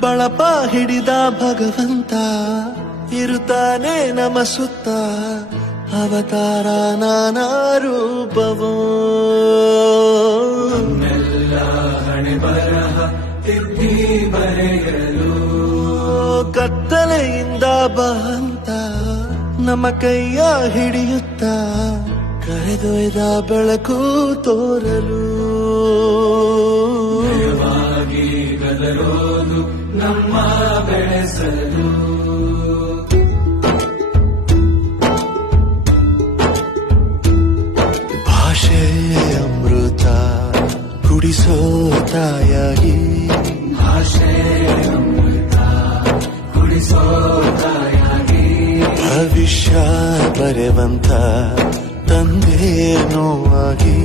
ಬಳಪ ಹಿಡಿದ ಭಗವಂತ ಇರುತ್ತಾನೆ ನಮ ಸುತ್ತ, ಅವತಾರ ನಾನಾ ರೂಪವೋ. ನಮ್ಮೆಲ್ಲ ಹಣೆ ಬರಹ ತಿದ್ದಿ ಬರೆಯಲು ಕತ್ತಲೆಯಿಂದ ಬಂತ ನಮ್ಮ ಕೈಯ ಹಿಡಿಯುತ್ತ, ಕರೆದೊಯ್ದ ಬೆಳಕು ತೋರಲು. ಭಯವಾಗಿ ಗದರೋದು ನಮ್ಮ ಬೆಳೆಸಲು. ಭಾಷೆ ಅಮೃತ ಕುಡಿಸೋ ತಾಯಾಗಿ, ಭಾಷೆ ಅಮೃತ ಕುಡಿಸೋ ತಾಯಾಗಿ, ಭವಿಷ್ಯ ಬರೆವಂತ ತಂದೆ ನೋವಾಗಿ.